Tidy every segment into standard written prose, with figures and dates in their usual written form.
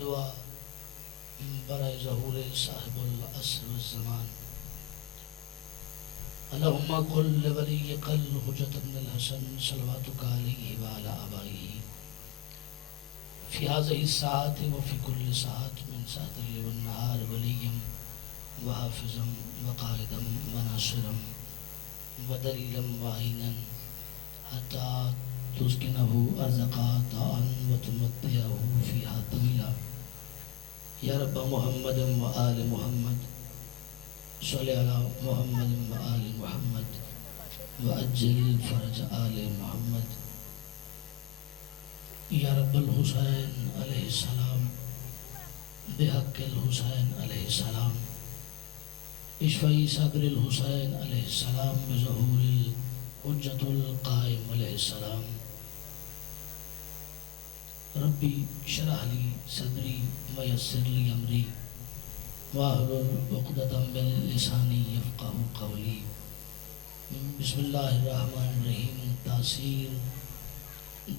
دعا برائے ظہور صاحب العصر والزمان. اللہم قل لولی قل حجت بن الحسن صلواتک علیہ وعلی آبائہ فی هذه الساعة وفی کل ساعة من ساعة اللیل والنہار ولیا وحافظا وقائدا وناصرا ودلیلا وعینا حتی تسکنہ ارزقا طاعا وتمتعہ فیہا طویلا. یا رب محمد و آل محمد صلی علی محمد و آل محمد وعجل فرج آل محمد. یا رب الحسین علیہ السلام بحق الحسین علیہ السلام اشفعی صدر الحسین علیہ السلام بظہور الحجت القائم علیہ السلام. ربی شرح لی صدری ویسر لی امری واحلل عقدۃ من لسانی یفقہوا قولی. بسم اللہ الرحمن الرحیم. تاثیر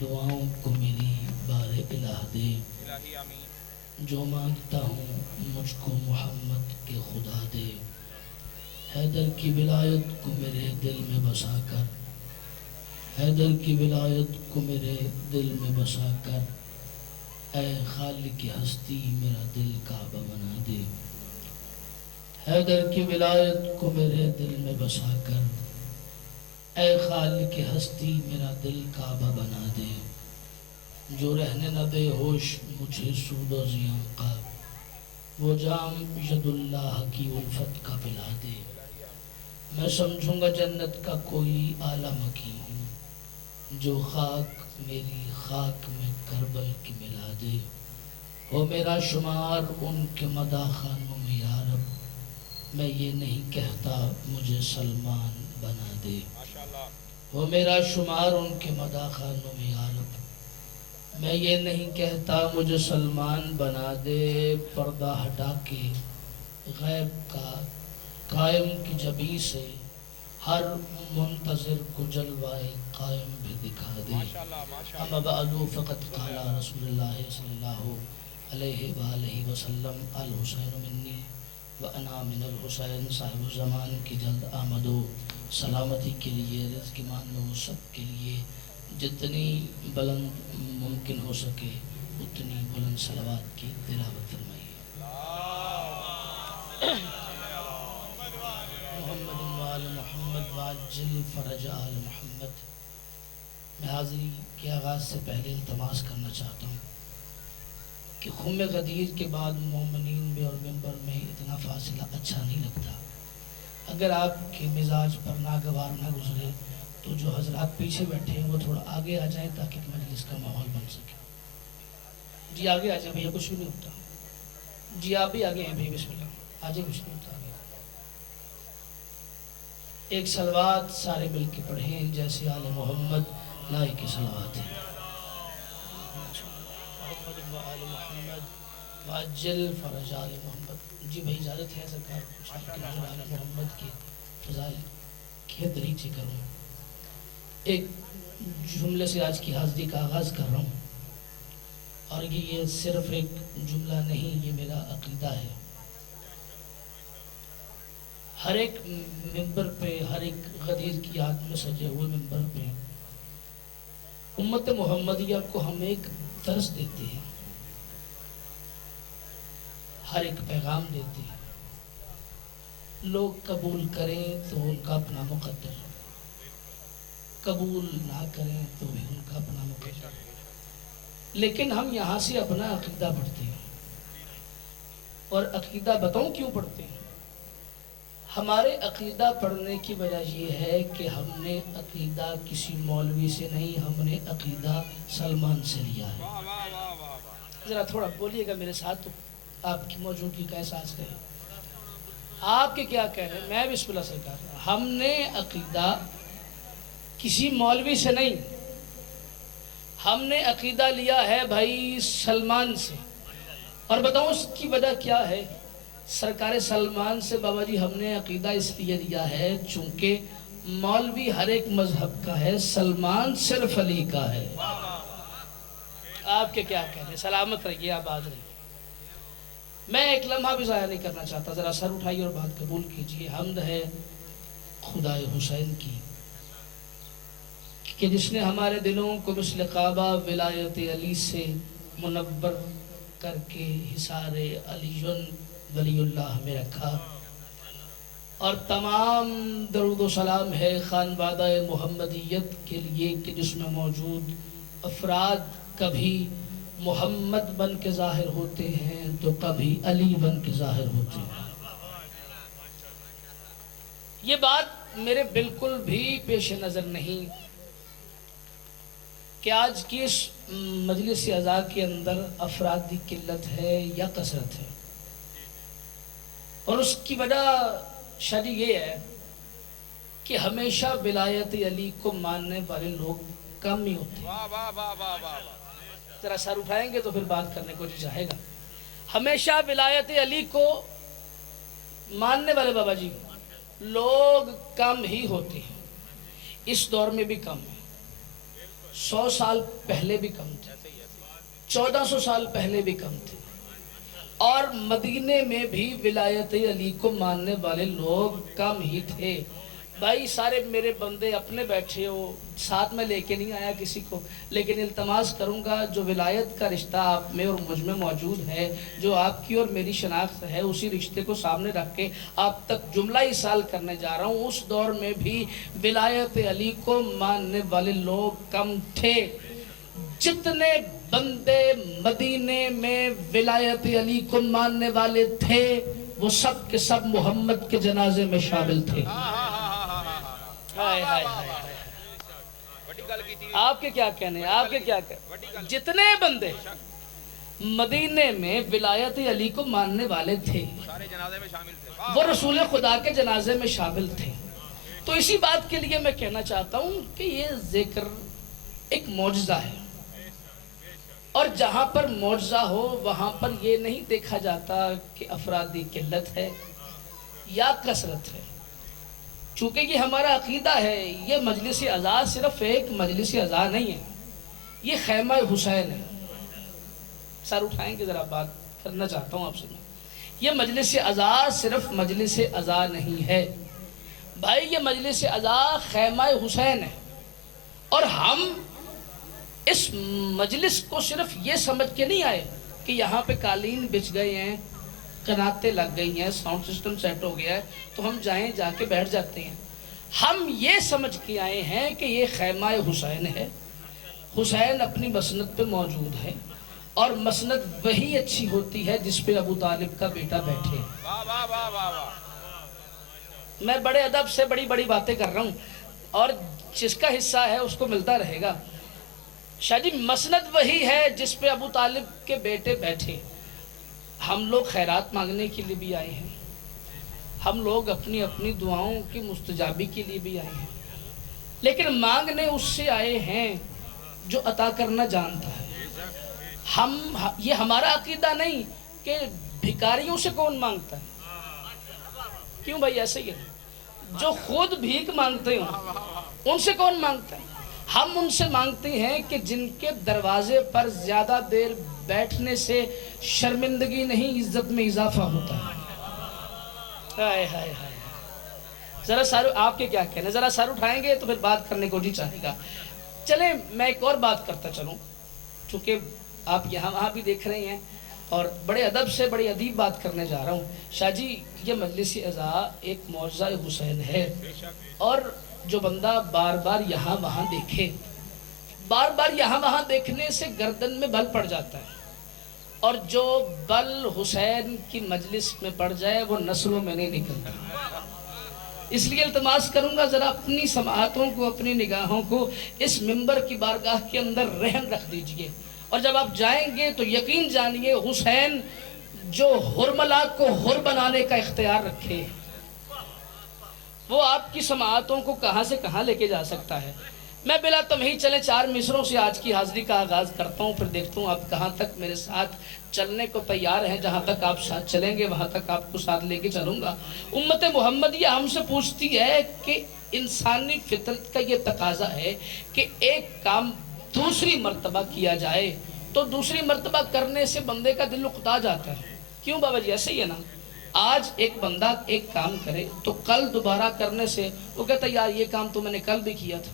دعاؤں کو میری بار الہ دے، جو مانگتا ہوں مجھ کو محمد کے خدا دے. حیدر کی ولایت کو میرے دل میں بسا کر، حیدر کی ولایت کو میرے دل میں بسا کر، اے خالق ہستی میرا دل کعبہ بنا دے. حیدر کی ولایت کو میرے دل میں بسا کر، اے خالق ہستی میرا دل کعبہ بنا دے. جو رہنے نہ دے ہوش مجھے سود و زیاں کا، وہ جام ید اللہ کی الفت کا پلا دے. میں سمجھوں گا جنت کا کوئی اعلیٰ مکی ہوں، جو خاک میری خاک میں کربل کی ملا دے. ہو میرا شمار ان کے مداح خانوں میں یا رب، میں یہ نہیں کہتا مجھے سلمان بنا دے. ہو میرا شمار ان کے مداح خانوں میں یا رب، میں یہ نہیں کہتا مجھے سلمان بنا دے. پردہ ہٹا کے غیب کا قائم کی جبی سے ہر منتظر کو جلوائے قائم بھی دکھا دے. اما بعد فقط قال رسول اللہ صلی اللہ علیہ وآلہ وسلم الحسین منی وانا من الحسین. صاحب الزمان کی جلد آمد و سلامتی کے لیے، رزق مانو سب کے لیے جتنی بلند ممکن ہو سکے اتنی بلند صلوات کی تلاوت فرمائیے. محمد وآل محمد وعجل فرج آل محمد. میں حاضری کے آغاز سے پہلے التماس کرنا چاہتا ہوں کہ خم غدیر کے بعد مومنین میں اور ممبر میں اتنا فاصلہ اچھا نہیں لگتا. اگر آپ کے مزاج پر ناگوار نہ گزرے تو جو حضرات پیچھے بیٹھے ہیں وہ تھوڑا آگے آ جائیں تاکہ مجلس کا ماحول بن سکے. جی آگے آ جائیں بھیا، کچھ بھی نہیں ہوتا. جی آپ بھی آگے ہیں بھائی، بسم اللہ آ جائیں، کچھ نہیں ہوتا. ایک صلوات سارے مل کے پڑھیں جیسے آل محمد لائی کی صلوات ہے. محمد و آل محمد وعجل فرج آل محمد. جی بھائی اجازت ہے سرکار آل محمد کے فضائل کے طریق سے کروں. ایک جملے سے آج کی حاضری کا آغاز کر رہا ہوں، اور یہ صرف ایک جملہ نہیں، یہ میرا عقیدہ ہے. ہر ایک ممبر پہ، ہر ایک غدیر کی یاد میں سجے ہوئے ممبر پہ امت محمدیہ کو ہم ایک درس دیتے ہیں، ہر ایک پیغام دیتے ہیں. لوگ قبول کریں تو ان کا اپنا مقدر، قبول نہ کریں تو بھی ان کا اپنا مقدر. لیکن ہم یہاں سے اپنا عقیدہ پڑھتے ہیں. اور عقیدہ بتاؤں کیوں پڑھتے ہیں؟ ہمارے عقیدہ پڑھنے کی وجہ یہ ہے کہ ہم نے عقیدہ کسی مولوی سے نہیں، ہم نے عقیدہ سلمان سے لیا ہے. ذرا تھوڑا بولیے گا میرے ساتھ تو آپ کی موجودگی کا احساس کریں. آپ کے کیا کہہ رہے ہیں؟ میں بسم اللہ سرکار، ہم نے عقیدہ کسی مولوی سے نہیں، ہم نے عقیدہ لیا ہے بھائی سلمان سے. اور بتاؤں اس کی وجہ کیا ہے؟ سرکار سلمان سے بابا جی ہم نے عقیدہ اس لیے لیا ہے چونکہ مولوی ہر ایک مذہب کا ہے، سلمان صرف علی کا ہے. آپ کے کیا کہہ رہے ہیں؟ سلامت رہیے، آباد رہیے. میں ایک لمحہ بھی ضائع نہیں کرنا چاہتا، ذرا سر اٹھائیے اور بات قبول کیجیے۔ حمد ہے خدائے حسین کی کہ جس نے ہمارے دلوں کو مثل کعبہ ولایت علی سے منور کر کے حصار علی ولی اللہ میں رکھا، اور تمام درود و سلام ہے خانوادہ محمدیت کے لیے کہ جس میں موجود افراد کبھی محمد بن کے ظاہر ہوتے ہیں تو کبھی علی بن کے ظاہر ہوتے ہیں۔ یہ بات میرے بالکل بھی پیش نظر نہیں کہ آج کی اس مجلس اعزاء کے اندر افراد کی قلت ہے یا کثرت ہے، اور اس کی وجہ شاید یہ ہے کہ ہمیشہ ولایت علی کو ماننے والے لوگ کم ہی ہوتے ہیں۔ ذرا سر اٹھائیں گے تو پھر بات کرنے کو جی چاہے گا۔ ہمیشہ ولایت علی کو ماننے والے بابا جی لوگ کم ہی ہوتے ہیں، اس دور میں بھی کم ہیں، 100 سال پہلے بھی کم تھے، 1400 سال پہلے بھی کم تھے، اور مدینے میں بھی ولایت علی کو ماننے والے لوگ کم ہی تھے۔ بھائی سارے میرے بندے اپنے بیٹھے ہو، ساتھ میں لے کے نہیں آیا کسی کو، لیکن التماس کروں گا جو ولایت کا رشتہ آپ میں اور مجھ میں موجود ہے، جو آپ کی اور میری شناخت ہے، اسی رشتے کو سامنے رکھ کے آپ تک جملہ اِرسال کرنے جا رہا ہوں۔ اس دور میں بھی ولایت علی کو ماننے والے لوگ کم تھے۔ جتنے بندے مدینے میں ولایت علی کو ماننے والے تھے وہ سب کے سب محمد کے جنازے میں شامل تھے۔ آپ کے کیا کہنے ہیں، آپ کے کیا کہنے؟ جتنے بندے مدینے میں ولایت علی کو ماننے والے تھے وہ رسول خدا کے جنازے میں شامل تھے۔ تو اسی بات کے لیے میں کہنا چاہتا ہوں کہ یہ ذکر ایک معجزہ ہے، اور جہاں پر معجزہ ہو وہاں پر یہ نہیں دیکھا جاتا کہ افرادی قلت ہے یا کثرت ہے۔ چونکہ یہ ہمارا عقیدہ ہے، یہ مجلس اعزاء صرف ایک مجلس اعزاء نہیں ہے، یہ خیمہ حسین ہے۔ سر اٹھائیں گے، ذرا بات کرنا چاہتا ہوں آپ سے۔ یہ مجلس اعزاء صرف مجلس اعزاء نہیں ہے بھائی، یہ مجلس اعزاء خیمہ حسین ہے، اور ہم اس مجلس کو صرف یہ سمجھ کے نہیں آئے کہ یہاں پہ قالین بچھ گئے ہیں، قناتیں لگ گئی ہیں، ساؤنڈ سسٹم سیٹ ہو گیا ہے تو ہم جائیں جا کے بیٹھ جاتے ہیں۔ ہم یہ سمجھ کے آئے ہیں کہ یہ خیمہ حسین ہے، حسین اپنی مسند پہ موجود ہے، اور مسند وہی اچھی ہوتی ہے جس پہ ابو طالب کا بیٹا بیٹھے۔ میں بڑے ادب سے بڑی بڑی باتیں کر رہا ہوں، اور جس کا حصہ ہے اس کو ملتا رہے گا۔ شاہ جی مسند وہی ہے جس پہ ابو طالب کے بیٹے بیٹھے۔ ہم لوگ خیرات مانگنے کے لیے بھی آئے ہیں، ہم لوگ اپنی اپنی دعاؤں کی مستجابی کے لیے بھی آئے ہیں، لیکن مانگنے اس سے آئے ہیں جو عطا کرنا جانتا ہے۔ یہ ہمارا عقیدہ نہیں کہ بھکاریوں سے کون مانگتا ہے، کیوں بھائی ایسے ہی ہے، جو خود بھیک مانگتے ہیں ان سے کون مانگتا ہے؟ ہم ان سے مانگتے ہیں کہ جن کے دروازے پر زیادہ دیر بیٹھنے سے شرمندگی نہیں عزت میں اضافہ ہوتا ہے۔ ہائے ہائے ہائے، ذرا سر آپ کے کیا کہنے، ذرا سر اٹھائیں گے تو پھر بات کرنے کو جی چاہے گا۔ چلیں میں ایک اور بات کرتا چلوں، چونکہ آپ یہاں وہاں بھی دیکھ رہے ہیں، اور بڑے ادب سے بڑی ادیب بات کرنے جا رہا ہوں۔ شاہ جی یہ مجلس اعزاء ایک معجزہ حسین ہے، اور جو بندہ بار بار یہاں وہاں دیکھے، بار بار یہاں وہاں دیکھنے سے گردن میں بل پڑ جاتا ہے، اور جو بل حسین کی مجلس میں پڑ جائے وہ نسلوں میں نہیں نکلتا۔ اس لیے التماس کروں گا ذرا اپنی سماعتوں کو، اپنی نگاہوں کو اس منبر کی بارگاہ کے اندر رہن رکھ دیجئے، اور جب آپ جائیں گے تو یقین جانیے حسین جو حرملا کو حر بنانے کا اختیار رکھے وہ آپ کی سماعتوں کو کہاں سے کہاں لے کے جا سکتا ہے۔ میں بلا تمہید چلے 4 مصروں سے آج کی حاضری کا آغاز کرتا ہوں، پھر دیکھتا ہوں آپ کہاں تک میرے ساتھ چلنے کو تیار ہیں۔ جہاں تک آپ ساتھ چلیں گے وہاں تک آپ کو ساتھ لے کے چلوں گا۔ امت محمدیہ ہم سے پوچھتی ہے کہ انسانی فطرت کا یہ تقاضا ہے کہ ایک کام دوسری مرتبہ کیا جائے تو دوسری مرتبہ کرنے سے بندے کا دل اکتا جاتا ہے، کیوں بابا جی ایسے ہی ہے نا، آج ایک بندہ ایک کام کرے تو کل دوبارہ کرنے سے وہ کہتا ہے یار یہ کام تو میں نے کل بھی کیا تھا،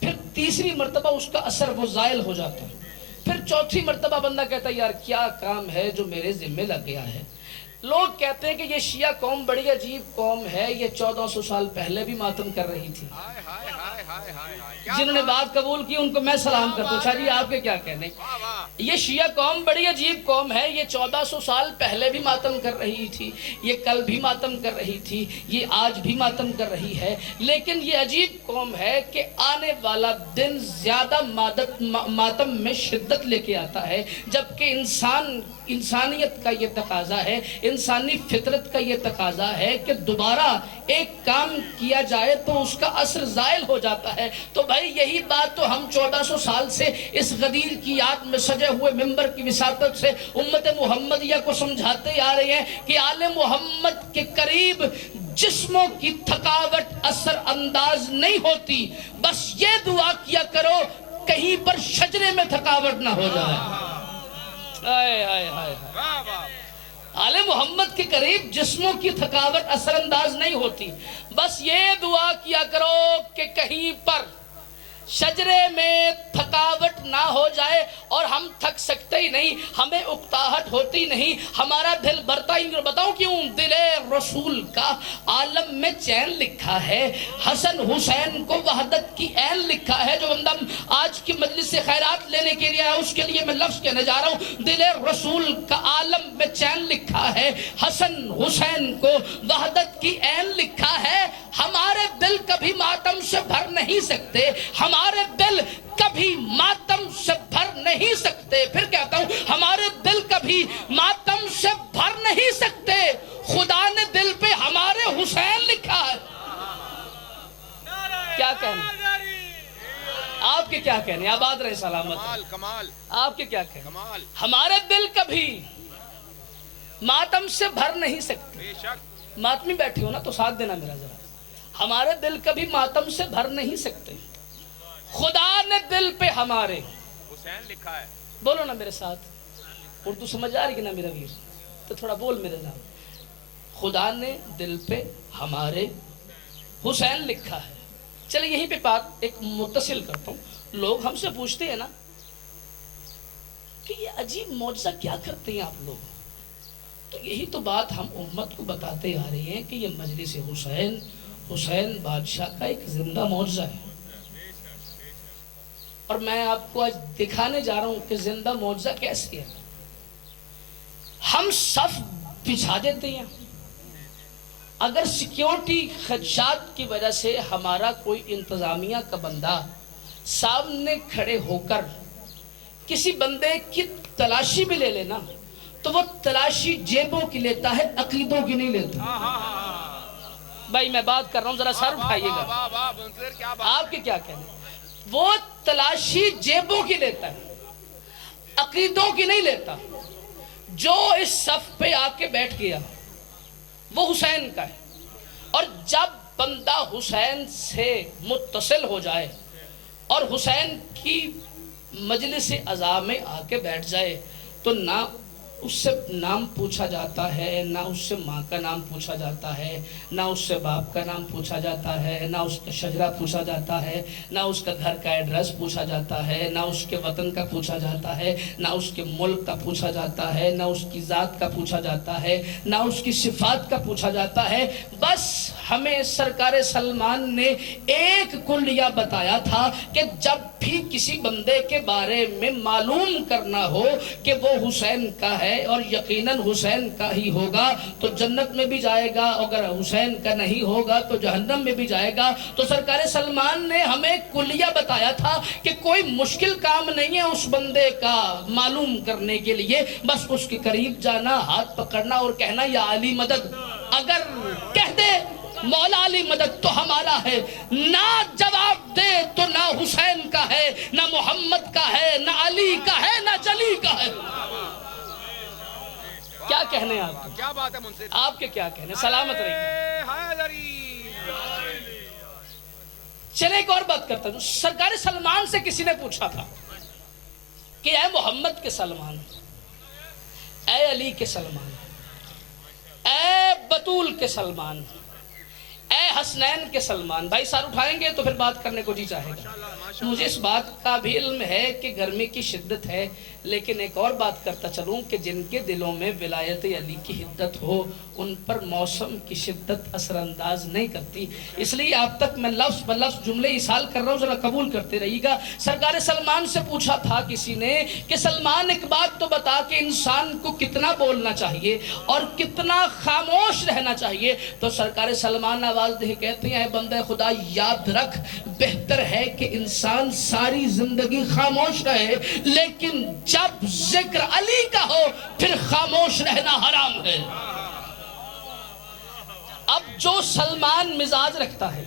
پھر تیسری مرتبہ اس کا اثر وہ زائل ہو جاتا ہے، پھر چوتھی مرتبہ بندہ کہتا ہے یار کیا کام ہے جو میرے ذمہ لگ گیا ہے۔ لوگ کہتے ہیں کہ یہ شیعہ قوم بڑی عجیب قوم ہے، یہ 1400 سال پہلے بھی ماتم کر رہی تھی۔ جنہوں نے بات قبول کی ان کو میں سلام کرتا ہوں، شاہ جی آپ کے کیا کہنے؟ یہ شیعہ قوم بڑی عجیب قوم ہے، یہ 1400 سال پہلے بھی ماتم کر رہی تھی، یہ کل بھی ماتم کر رہی تھی، یہ آج بھی ماتم کر رہی ہے، لیکن یہ عجیب قوم ہے کہ آنے والا دن زیادہ ماتم میں شدت لے کے آتا ہے، جبکہ انسانیت کا یہ تقاضا ہے، انسانی فطرت کا یہ تقاضا ہے کہ دوبارہ ایک کام کیا جائے تو اس کا اثر زائل ہو جاتا ہے۔ تو بھائی یہی بات تو ہم 1400 سال سے اس غدیر کی یاد میں سجے ہوئے ممبر کی وساطت سے امت محمدیہ کو سمجھاتے آ رہے ہیں کہ آل محمد کے قریب جسموں کی تھکاوٹ اثر انداز نہیں ہوتی، بس یہ دعا کیا کرو کہیں پر شجرے میں تھکاوٹ نہ ہو جائے۔ آل محمد کے قریب جسموں کی تھکاوٹ اثر انداز نہیں ہوتی، بس یہ دعا کیا کرو کہ کہیں پر شجرے میں تھکاوٹ نہ ہو جائے، اور ہم تھک سکتے ہی نہیں، ہمیں اکتاہٹ ہوتی نہیں، ہمارا دل بھرتا ہی نہیں۔ بتاؤں کیوں؟ دل رسول کا عالم میں چین لکھا ہے، حسن حسین کو وحدت کی عین لکھا ہے۔ جو بندہ آج کی مجلس سے خیرات لینے کے لیے آیا اس کے لیے میں لفظ کہنے جا رہا ہوں، دل رسول کا عالم میں چین لکھا ہے، حسن حسین کو وحدت کی عین لکھا ہے۔ ہمارے دل کبھی ماتم سے بھر نہیں سکتے، ہمارے دل کبھی ماتم سے بھر نہیں سکتے، پھر کہتا ہوں ہمارے دل کبھی ماتم سے بھر نہیں سکتے، خدا نے دل پہ ہمارے حسین لکھا ہے۔ کیا کہنا آپ کے، کیا کہنے؟ آباد رہے سلامت، کمال آپ کے کیا کہنے؟ ہمارے دل کبھی ماتم سے بھر نہیں سکتے۔ ماتمی بیٹھے ہو نا تو ساتھ دینا میرا ذرا، ہمارے دل کبھی ماتم سے بھر نہیں سکتے، خدا نے دل پہ ہمارے حسین لکھا ہے۔ بولو نا میرے ساتھ، اردو سمجھ آ رہی ہے نا میرا ویر؟ تو تھوڑا بول میرے ساتھ، خدا نے دل پہ ہمارے حسین لکھا ہے۔ چلے یہیں پہ بات ایک متصل کرتا ہوں۔ لوگ ہم سے پوچھتے ہیں نا کہ یہ عجیب معجزہ کیا کرتے ہیں آپ لوگ، تو یہی تو بات ہم امت کو بتاتے آ رہے ہیں کہ یہ مجلس حسین بادشاہ کا ایک زندہ معجزہ ہے، اور میں آپ کو آج دکھانے جا رہا ہوں کہ زندہ معجزہ کیسے ہے۔ ہم صف بچھا دیتے ہیں، اگر سیکیورٹی خدشات کی وجہ سے ہمارا کوئی انتظامیہ کا بندہ سامنے کھڑے ہو کر کسی بندے کی تلاشی بھی لے لینا تو وہ تلاشی جیبوں کی لیتا ہے، عقیدوں کی نہیں لیتا۔ بھائی میں بات کر رہا ہوں، ذرا سر اٹھائیے گا، آپ کے کیا کہنے؟ وہ تلاشی جیبوں کی لیتا ہے، عقیدوں کی نہیں لیتا۔ جو اس صف پہ آ کے بیٹھ گیا وہ حسین کا ہے، اور جب بندہ حسین سے متصل ہو جائے اور حسین کی مجلس عزا میں آ کے بیٹھ جائے تو نہ اس سے نام پوچھا جاتا ہے، نہ اس سے ماں کا نام پوچھا جاتا ہے، نہ اس سے باپ کا نام پوچھا جاتا ہے، نہ اس کا شجرہ پوچھا جاتا ہے، نہ اس کا گھر کا ایڈریس پوچھا جاتا ہے، نہ اس کے وطن کا پوچھا جاتا ہے، نہ اس کے ملک کا پوچھا جاتا ہے، نہ اس کی ذات کا پوچھا جاتا ہے، نہ اس کی صفات کا پوچھا جاتا ہے۔ بس ہمیں سرکار سلمان نے ایک کلیہ بتایا تھا کہ جب بھی کسی بندے کے بارے میں معلوم کرنا ہو کہ وہ حسین کا ہے اور یقیناً حسین کا ہی ہوگا تو جنت میں بھی جائے گا، اگر حسین کا نہیں ہوگا تو جہنم میں بھی جائے گا، تو سرکار سلمان نے ہمیں کلیہ بتایا تھا کہ کوئی مشکل کام نہیں ہے اس بندے کا معلوم کرنے کے لیے، بس اس کے قریب جانا، ہاتھ پکڑنا اور کہنا یا علی مدد۔ اگر کہہ دے مولا علی مدد تو ہمارا ہے، نہ جواب دے تو نہ حسین کا ہے، نہ محمد کا ہے، نہ علی کا ہے، نہ جلی کا ہے۔ کیا کہنے آپ؟ کیا بات ہے منصر؟ آپ کے کیا کہنے؟ سلامت رہیے۔ چلے ایک اور بات کرتا ہوں، سرکار سلمان سے کسی نے پوچھا تھا کہ اے محمد کے سلمان، اے علی کے سلمان، بطول کے سلمان، اے حسنین کے سلمان. بھائی سار اٹھائیں گے تو پھر بات کرنے کو جی چاہے گا. مجھے اس بات کا بھی علم ہے کہ گرمی کی شدت ہے، لیکن ایک اور بات کرتا چلوں کہ جن کے دلوں میں ولایت علی کی حدت ہو ان پر موسم کی شدت اثر انداز نہیں کرتی. اس لیے آپ تک میں لفظ بلفظ جملے ایصال کر رہا ہوں، ذرا قبول کرتے رہیے گا. سرکار سلمان سے پوچھا تھا کسی نے کہ سلمان ایک بات تو بتا کہ انسان کو کتنا بولنا چاہیے اور کتنا خاموش رہنا چاہیے. تو سرکار سلمان آواز دے کہتے ہیں اے بندہ خدا یاد رکھ، بہتر ہے کہ انسان ساری زندگی خاموش رہے، لیکن جب ذکر علی کا ہو پھر خاموش رہنا حرام ہے. اب جو سلمان مزاج رکھتا ہے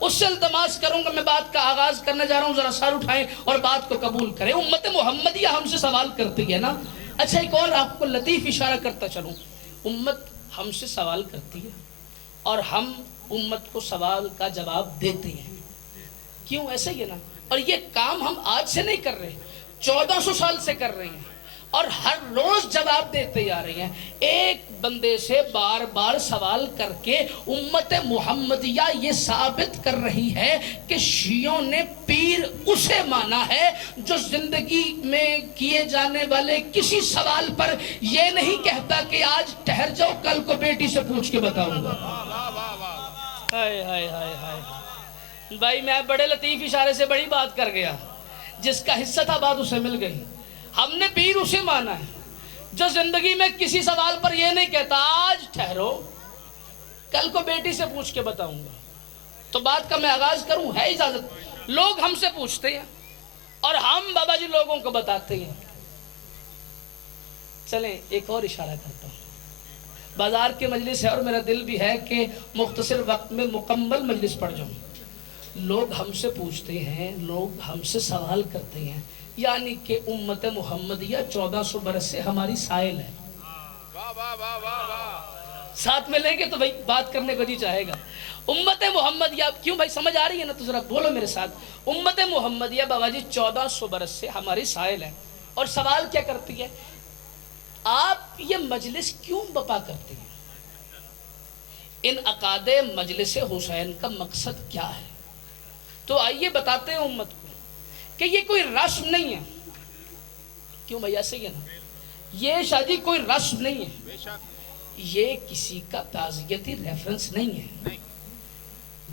اس سے التماس کروں گا، میں بات کا آغاز کرنے جا رہا ہوں، ذرا سر اٹھائیں اور بات کو قبول کریں. امت محمدیہ ہم سے سوال کرتی ہے نا. اچھا ایک اور آپ کو لطیف اشارہ کرتا چلوں، امت ہم سے سوال کرتی ہے اور ہم امت کو سوال کا جواب دیتے ہیں. کیوں؟ ایسا ہی ہے نا. اور یہ کام ہم آج سے نہیں کر رہے، 1400 سال سے کر رہے ہیں اور ہر روز جواب دیتے جا رہے ہیں. ایک بندے سے بار بار سوال کر کے امت محمدیہ یہ ثابت کر رہی ہے کہ شیعوں نے پیر اسے مانا ہے جو زندگی میں کیے جانے والے کسی سوال پر یہ نہیں کہتا کہ آج ٹھہر جاؤ کل کو بیٹی سے پوچھ کے بتاؤں گا. ہائے ہائے ہائے ہائے. بھائی میں بڑے لطیف اشارے سے بڑی بات کر گیا، جس کا حصہ تھا بات اسے مل گئی. ہم نے پیر اسے مانا ہے جو زندگی میں کسی سوال پر یہ نہیں کہتا آج ٹھہرو کل کو بیٹی سے پوچھ کے بتاؤں گا. تو بات کا میں آغاز کروں، ہے اجازت؟ لوگ ہم سے پوچھتے ہیں اور ہم بابا جی لوگوں کو بتاتے ہیں. چلیں ایک اور اشارہ کرتا ہوں. بازار کے مجلس ہے اور میرا دل بھی ہے کہ مختصر وقت میں مکمل مجلس پڑھ جاؤں. لوگ ہم سے پوچھتے ہیں، لوگ ہم سے سوال کرتے ہیں، یعنی کہ امت محمدیہ 1400 برس سے ہماری سائل ہے. ساتھ میں لیں گے تو بھائی بات کرنے کو جی چاہے گا. امت محمدیہ کیوں بھائی سمجھ آ رہی ہے نا؟ تو ذرا بولو میرے ساتھ. امت محمدیہ بابا جی 1400 برس سے ہماری سائل ہے اور سوال کیا کرتی ہے؟ آپ یہ مجلس کیوں بپا کرتے ہیں؟ انعقاد مجلس حسین کا مقصد کیا ہے؟ تو آئیے بتاتے ہیں امت کو کہ یہ کوئی رسم نہیں ہے. کیوں بھائی ایسے ہی ہے نا؟ یہ شادی کوئی رسم نہیں ہے، یہ کسی کا تعزیتی ریفرنس نہیں ہے.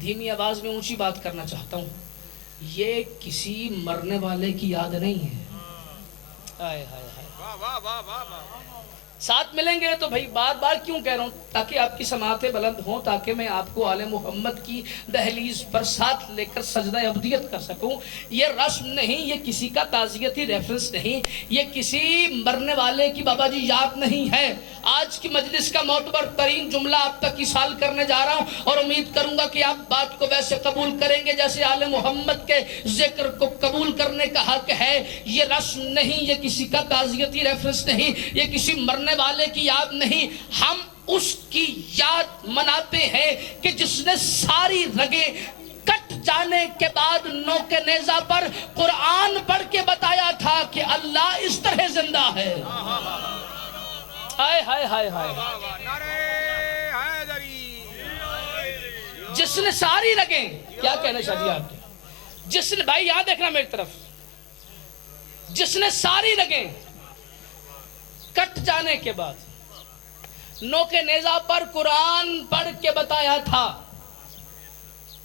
دھیمی آواز میں اونچی بات کرنا چاہتا ہوں، یہ کسی مرنے والے کی یاد نہیں ہے. آئے ہائے ہائے. ساتھ ملیں گے تو بھائی بار بار کیوں کہہ رہا ہوں؟ تاکہ آپ کی سماعتیں بلند ہوں، تاکہ میں آپ کو آل محمد کی دہلیز پر ساتھ لے کر سجدہ عبدیت کر سکوں. یہ رسم نہیں، یہ کسی کا تعزیتی ریفرنس نہیں، یہ کسی مرنے والے کی بابا جی یاد نہیں ہے. آج کی مجلس کا معتبر ترین جملہ آپ تک ایصال کرنے جا رہا ہوں اور امید کروں گا کہ آپ بات کو ویسے قبول کریں گے جیسے آل محمد کے ذکر کو قبول کرنے کا حق ہے. یہ رسم نہیں، یہ کسی کا تعزیتی ریفرنس نہیں، یہ کسی مرنے والے کی یاد نہیں. ہم اس کی یاد مناتے ہیں کہ جس نے ساری رگیں کٹ جانے کے بعد نوک نیزہ پر قرآن پڑھ کے بتایا تھا کہ اللہ اس طرح زندہ ہے. ہائے ہائے ہائے ہائے. جس نے ساری رگیں، کیا کہنا شاہ جی آپ کے، جس نے، بھائی یہاں دیکھنا میری طرف، جس نے ساری رگیں کٹ جانے کے بعد نوک نیزہ پر قرآن پڑھ کے بتایا تھا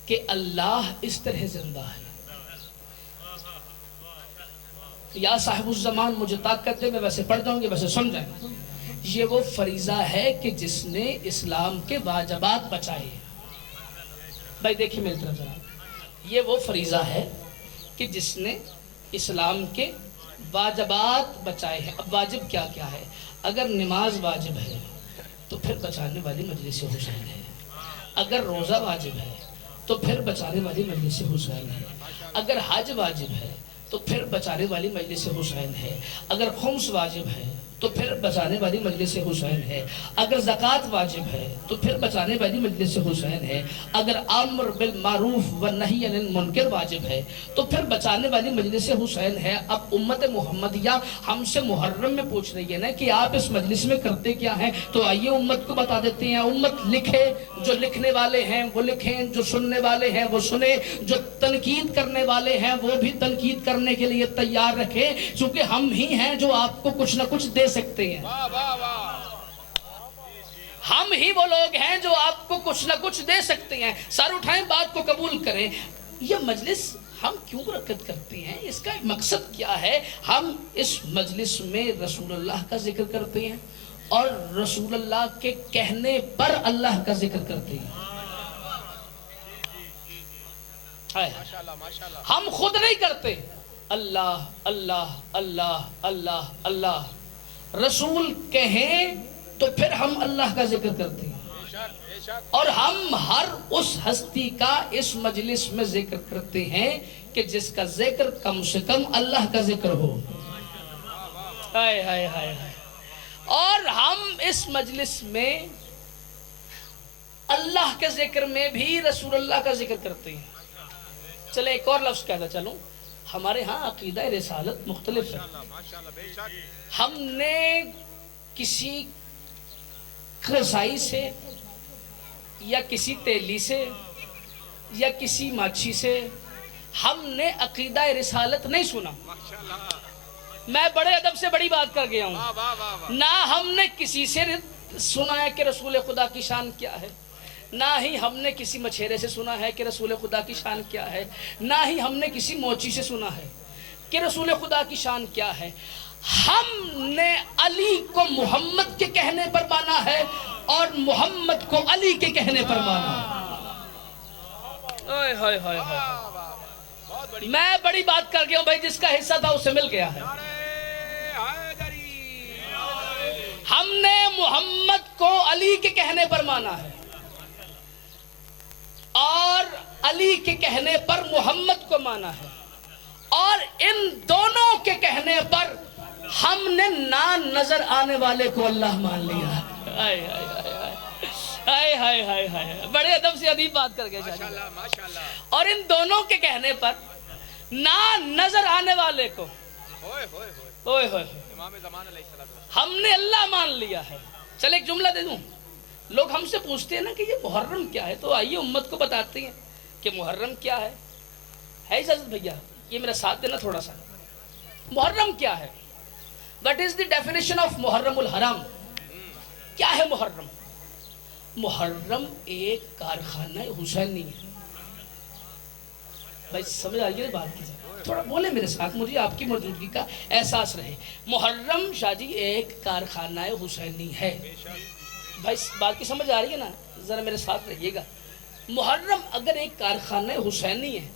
کہ اللہ اس طرح زندہ ہے. یا صاحب الزمان مجھے طاقت دے، میں ویسے پڑھ جاؤں گی ویسے سن جائیں. یہ وہ فریضہ ہے کہ جس نے اسلام کے واجبات بچائے. بھائی دیکھیں میری طرف ذرا، یہ وہ فریضہ ہے کہ جس نے اسلام کے واجبات بچائے ہیں. اب واجب کیا کیا ہے؟ اگر نماز واجب ہے تو پھر بچانے والی مجلس حسین ہے. اگر روزہ واجب ہے تو پھر بچانے والی مجلس حسین ہے. اگر حج واجب ہے تو پھر بچانے والی مجلس حسین ہے. اگر خمس واجب ہے تو پھر بچانے والی مجلس حسین ہے. اگر زکوٰۃ واجب ہے تو پھر بچانے والی مجلس حسین ہے. اگر امر بالمعروف و نہی عن المنکر واجب ہے تو پھر بچانے والی مجلس حسین ہے. اب امت محمدیہ ہم سے محرم میں پوچھ رہی ہے نا کہ آپ اس مجلس میں کرتے کیا ہیں, تو آئیے امت کو بتا دیتے ہیں. امت لکھے, جو لکھنے والے ہیں وہ لکھیں, جو سننے والے ہیں وہ سنیں, جو تنقید کرنے والے ہیں وہ بھی تنقید کرنے کے لیے تیار رکھیں, چونکہ ہم ہی ہیں جو آپ کو کچھ نہ کچھ دے سکتے ہیں. ہم ہی وہ لوگ ہیں جو آپ کو کچھ نہ کچھ دے سکتے ہیں. سر اٹھائیں, بات کو قبول کریں. یہ مجلس ہم کیوں برکت کرتے ہیں, اس کا مقصد کیا ہے؟ ہم اس مجلس میں رسول اللہ کا ذکر کرتے ہیں اور رسول اللہ کے کہنے پر اللہ کا ذکر کرتے ہیں. ہم خود نہیں کرتے. اللہ اللہ اللہ اللہ اللہ, رسول کہیں تو پھر ہم اللہ کا ذکر کرتے ہیں. اور ہم ہر اس ہستی کا اس مجلس میں ذکر کرتے ہیں کہ جس کا ذکر کم سے کم اللہ کا ذکر ہو. ہائے ہائے ہائے ہائے. اور ہم اس مجلس میں اللہ کے ذکر میں بھی رسول اللہ کا ذکر کرتے ہیں. چلے ایک اور لفظ کہتا چلوں, ہمارے ہاں عقیدہ رسالت مختلف ہے. ہم نے کسی رسائی سے یا کسی تیلی سے یا کسی ماچھی سے ہم نے عقیدہ رسالت نہیں سنا. میں بڑے ادب سے بڑی بات کر گیا ہوں. نہ ہم نے کسی سے سنا ہے کہ رسول خدا کی شان کیا ہے, نہ ہی ہم نے کسی مچھیرے سے سنا ہے کہ رسول خدا کی شان کیا ہے, نہ ہی ہم نے کسی موچی سے سنا ہے کہ رسول خدا کی شان کیا ہے. ہم نے علی کو محمد کے کہنے پر مانا ہے اور محمد کو علی کے کہنے پر مانا ہے. میں بڑی بات کر گیا ہوں بھائی, جس کا حصہ تھا اسے مل گیا ہے. ہم نے محمد کو علی کے کہنے پر مانا ہے اور علی کے کہنے پر محمد کو مانا ہے, اور ان دونوں کے کہنے پر ہم نے نہ نظر آنے والے کو اللہ مان لیا. آئے آئے آئے آئے آئے آئے, بڑے ادب سے ادیب بات کر گئے ماشاءاللہ. اور ان دونوں کے کہنے پر نہ نظر آنے والے کو ہم نے اللہ مان لیا ہے. چلے ایک جملہ دے دوں. لوگ ہم سے پوچھتے ہیں نا کہ یہ محرم کیا ہے, تو آئیے امت کو بتاتے ہیں کہ محرم کیا ہے. اجازت بھیا, یہ میرا ساتھ دینا تھوڑا سا. محرم کیا ہے؟ What is the definition of محرم الحرام؟ کیا ہے محرم؟ محرم ایک کارخانہ حسینی ہے. بھائی سمجھ آئیے بات کی, تھوڑا بولے میرے ساتھ, مجھے آپ کی موجودگی کا احساس رہے. محرم شاہ جی ایک کارخانہ حسینی ہے. بھائی بات کی سمجھ آ رہی ہے نا, ذرا میرے ساتھ رہیے گا. محرم اگر ایک کارخانہ حسینی ہے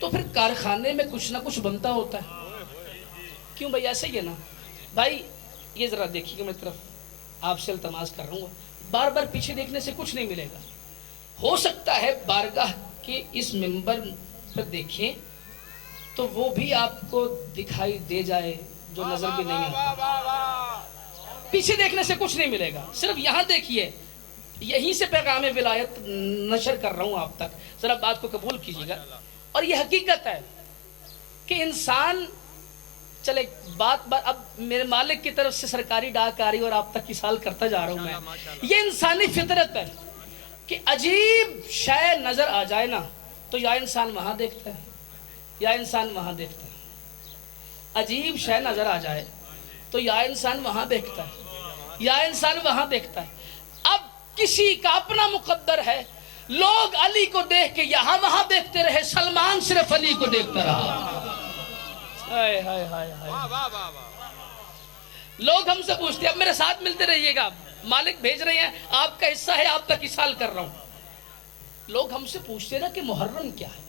تو پھر کارخانے میں کچھ نہ کچھ بنتا ہوتا ہے. کیوں بھائی؟ ایسے ہی ہے نا بھائی. یہ ذرا دیکھیے گا میری طرف, آپ سے التماس کر رہا ہوں, بار بار پیچھے دیکھنے سے کچھ نہیں ملے گا. ہو سکتا ہے بارگاہ کے اس منبر پر دیکھیں تو وہ بھی آپ کو دکھائی دے جائے جو نظر بھی نہیں آتا. پیچھے دیکھنے سے کچھ نہیں ملے گا, صرف یہاں دیکھیے. یہیں سے پیغام ولایت نشر کر رہا ہوں آپ تک, ذرا بات کو قبول کیجیے گا. اور یہ حقیقت ہے کہ انسان, چلے بات اب میرے مالک کی طرف سے سرکاری ڈاک آ رہی اور آپ تک اصال کرتا جا رہا ہوں میں. یہ انسانی فطرت ہے کہ عجیب شے نظر آ جائے نا تو یا انسان وہاں دیکھتا ہے یا انسان وہاں دیکھتا ہے. عجیب شے نظر آ جائے تو یا انسان وہاں دیکھتا ہے یا انسان وہاں دیکھتا ہے. اب کسی کا اپنا مقدر ہے. لوگ علی کو دیکھ کے یہاں وہاں دیکھتے رہے, سلمان صرف علی کو دیکھتا رہا. لوگ ہم سے پوچھتے ہیں, اب میرے ساتھ ملتے رہیے گا, مالک بھیج رہے ہیں, آپ کا حصہ ہے, آپ تک اصال کر رہا ہوں. لوگ ہم سے پوچھتے ہیں نا کہ محرم کیا ہے.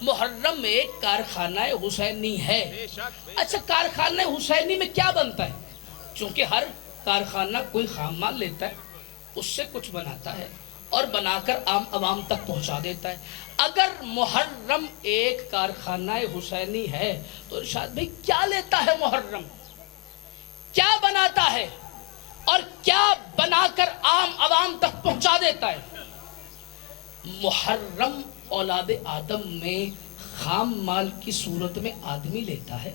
محرم ایک کارخانہ حسینی ہے. اچھا, کارخانہ حسینی میں کیا بنتا ہے؟ چونکہ ہر کارخانہ کوئی خام مال لیتا ہے, اس سے کچھ بناتا ہے اور بنا کر عام عوام تک پہنچا دیتا ہے. اگر محرم ایک کارخانہ حسینی ہے تو ارشاد بھائی کیا لیتا ہے محرم؟ کیا بناتا ہے اور کیا بنا کر عام عوام تک پہنچا دیتا ہے. محرم اولاد آدم میں خام مال کی صورت میں آدمی لیتا ہے,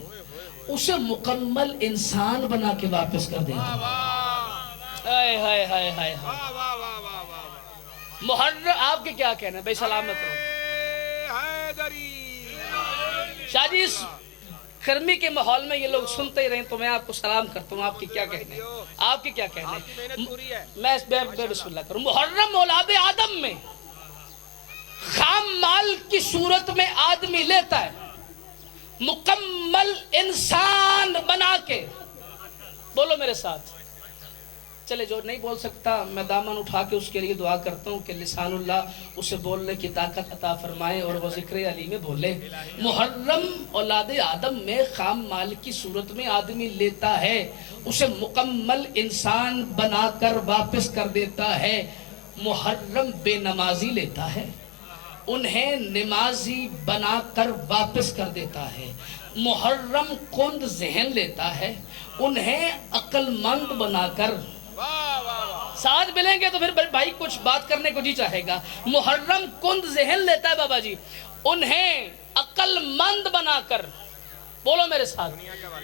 اسے مکمل انسان بنا کے واپس کر دیتا ہے. محرم آپ کے کیا کہنا ہے بھائی؟ سلامت رہو. شاہ جی اس گرمی کے ماحول میں یہ لوگ سنتے ہی رہے تو میں آپ کو سلام کرتا ہوں. آپ کے کیا کہنے ہیں؟ آپ کے کیا کہنے ہیں؟ میں بسم اللہ کروں. محرم اولاد آدم میں خام مال کی صورت میں آدمی لیتا ہے, مکمل انسان بنا کے. بولو میرے ساتھ. چلے جو نہیں بول سکتا میں دامن اٹھا کے اس کے لیے دعا کرتا ہوں کہ لسان اللہ اسے بولنے کی طاقت عطا فرمائے اور وہ ذکر علی میں بولے. محرم اولاد آدم میں خام مال کی صورت میں آدمی لیتا ہے, اسے مکمل انسان بنا کر واپس کر دیتا ہے. محرم بے نمازی لیتا ہے, انہیں نمازی بنا کر واپس کر دیتا ہے. محرم کند ذہن لیتا ہے, انہیں عقل مند بنا کر. ساتھ ملیں گے تو پھر بھائی کچھ بات کرنے کو جی چاہے گا. محرم کند ذہن لیتا ہے بابا جی, انہیں عقل مند بنا کر. بولو میرے ساتھ.